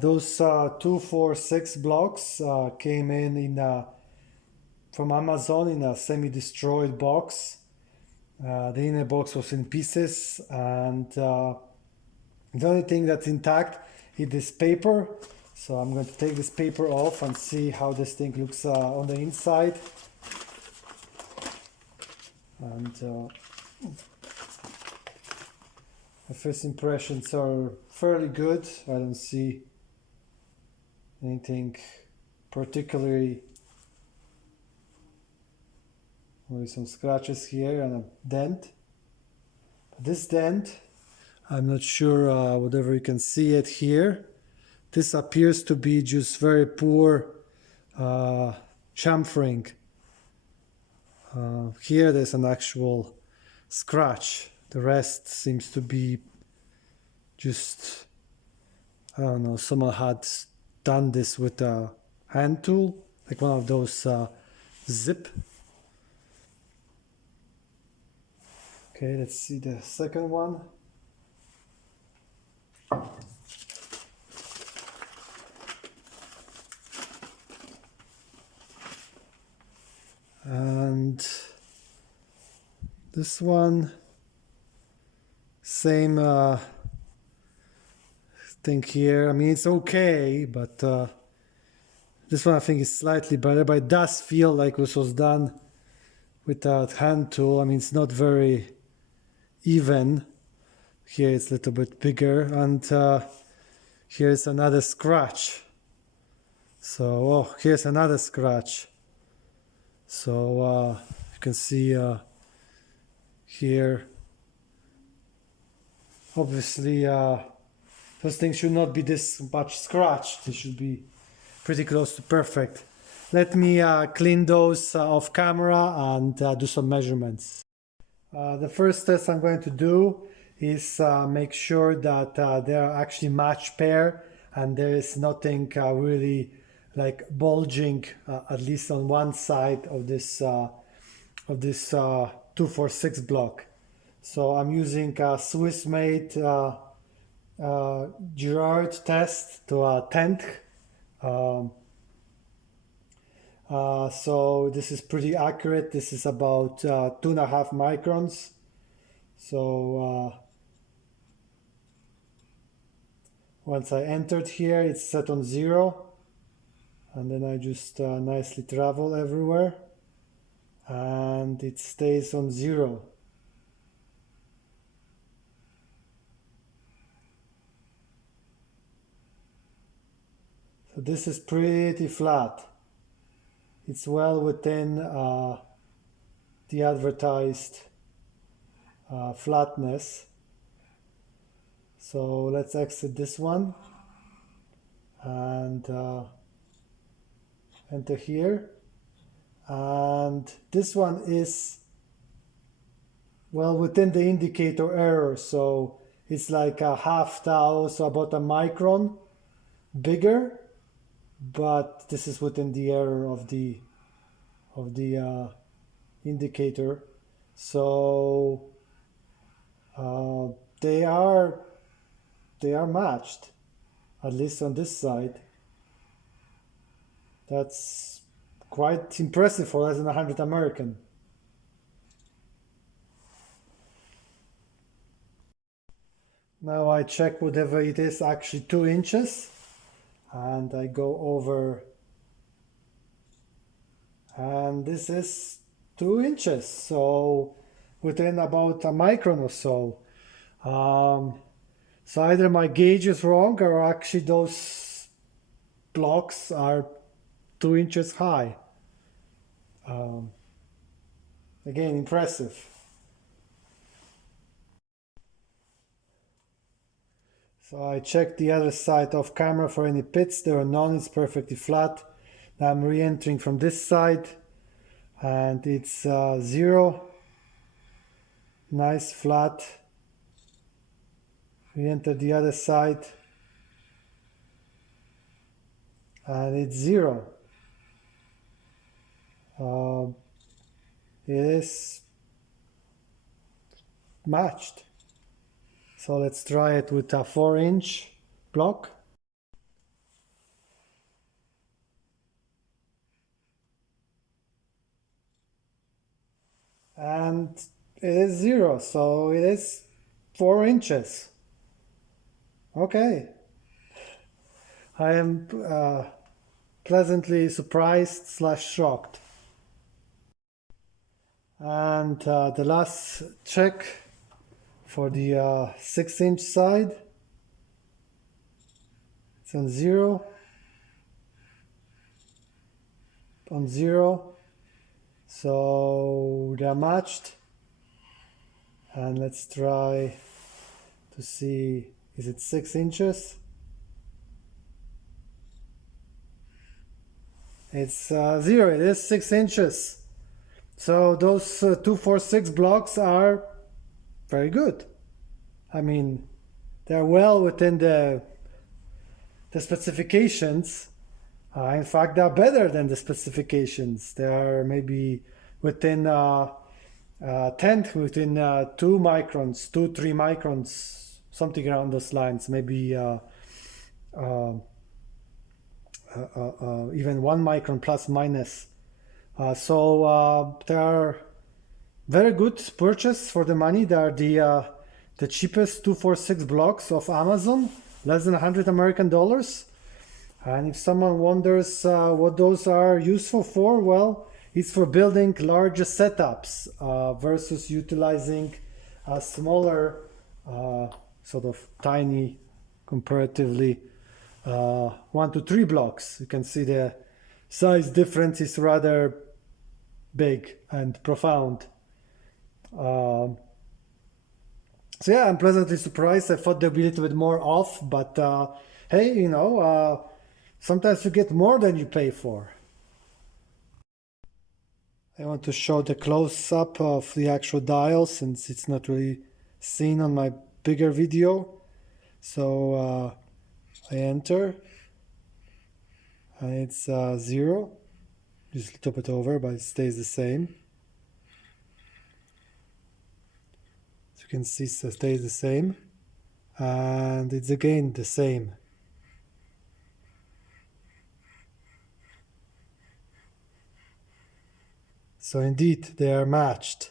Those 246 blocks came in from Amazon in a semi-destroyed box. The inner box was in pieces, and the only thing that's intact is this paper. So I'm going to take this paper off and see how this thing looks on the inside. And the first impressions are fairly good. I don't see anything particularly. Only some scratches here and a dent. But this dent, I'm not sure whatever you can see it here. This appears to be just very poor chamfering. Here there's an actual scratch. The rest seems to be just, I don't know, someone had done this with a hand tool, like one of those zip. Okay, let's see the second one. And this one, same thing here. I mean, it's okay, but this one I think is slightly better, but it does feel like this was done with a hand tool. I mean, it's not very even. Here it's a little bit bigger, and here's another scratch. So, oh, here's another scratch. So you can see here, obviously those things should not be this much scratched. They should be pretty close to perfect. Let me clean those off camera and do some measurements. The first test I'm going to do is make sure that they are actually match pair and there is nothing really like bulging at least on one side of this 246 block. So I'm using a Swiss-made Girard test to a tenth. So this is pretty accurate. This is about 2.5 microns. So once I entered here, it's set on 0. And then I just nicely travel everywhere. And it stays on 0. So this is pretty flat. It's well within the advertised flatness. So let's exit this one and enter here. And this one is well within the indicator error. So it's like a half tau, so about a micron bigger. But this is within the error of the indicator. So they are matched, at least on this side. That's quite impressive for less than 100 American. Now I check whatever it is, actually 2 inches. And I go over, and this is 2 inches, so within about a micron or so. So either my gauge is wrong or actually those blocks are 2 inches high. Again, impressive. So I checked the other side off camera for any pits. There are none. It's perfectly flat. Now I'm re-entering from this side and it's 0. Nice flat. Re-enter the other side and it's 0. It is matched. So let's try it with a 4-inch block. and it is 0, so it is 4 inches. Okay. I am pleasantly surprised / shocked. And the last check for the 6-inch side, it's on 0, so they're matched. And let's try to see, is it 6 inches? It's 0, it is 6 inches. So those 246 blocks are very good. I mean, they're well within the specifications. In fact, they're better than the specifications. They are maybe within within 2 microns, 2-3 microns, something around those lines. Maybe even 1 micron plus minus. So they are very good purchase for the money. They are the cheapest 246 blocks of Amazon, less than $100 American. And if someone wonders what those are useful for, well, it's for building larger setups versus utilizing smaller, sort of tiny, comparatively 1 to 3 blocks. You can see the size difference is rather big and profound. So yeah, I'm pleasantly surprised. I thought there'd be a little bit more off, but hey, you know, sometimes you get more than you pay for. I want to show the close-up of the actual dial since it's not really seen on my bigger video. So I enter, and it's 0, just a little bit over, but it stays the same. As you can see, it stays the same, and it's again the same. So indeed, they are matched.